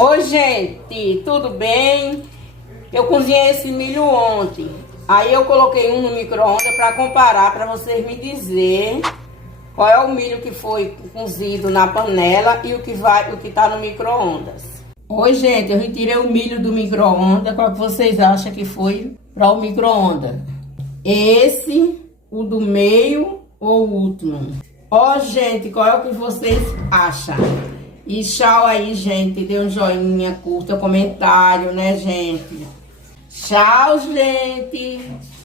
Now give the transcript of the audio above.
Oi, gente, tudo bem? Eu cozinhei esse milho ontem. Aí eu coloquei um no micro-ondas para comparar, para vocês me dizer qual é o milho que foi cozido na panela e o que tá no micro-ondas. Oi, gente, eu retirei o milho do micro-ondas. Qual que vocês acham que foi para o micro-ondas? Esse, o do meio ou o último? Ó, gente, qual é o que vocês acham? E tchau aí, gente. Dê um joinha, curta, comentário, né, gente? Tchau, gente.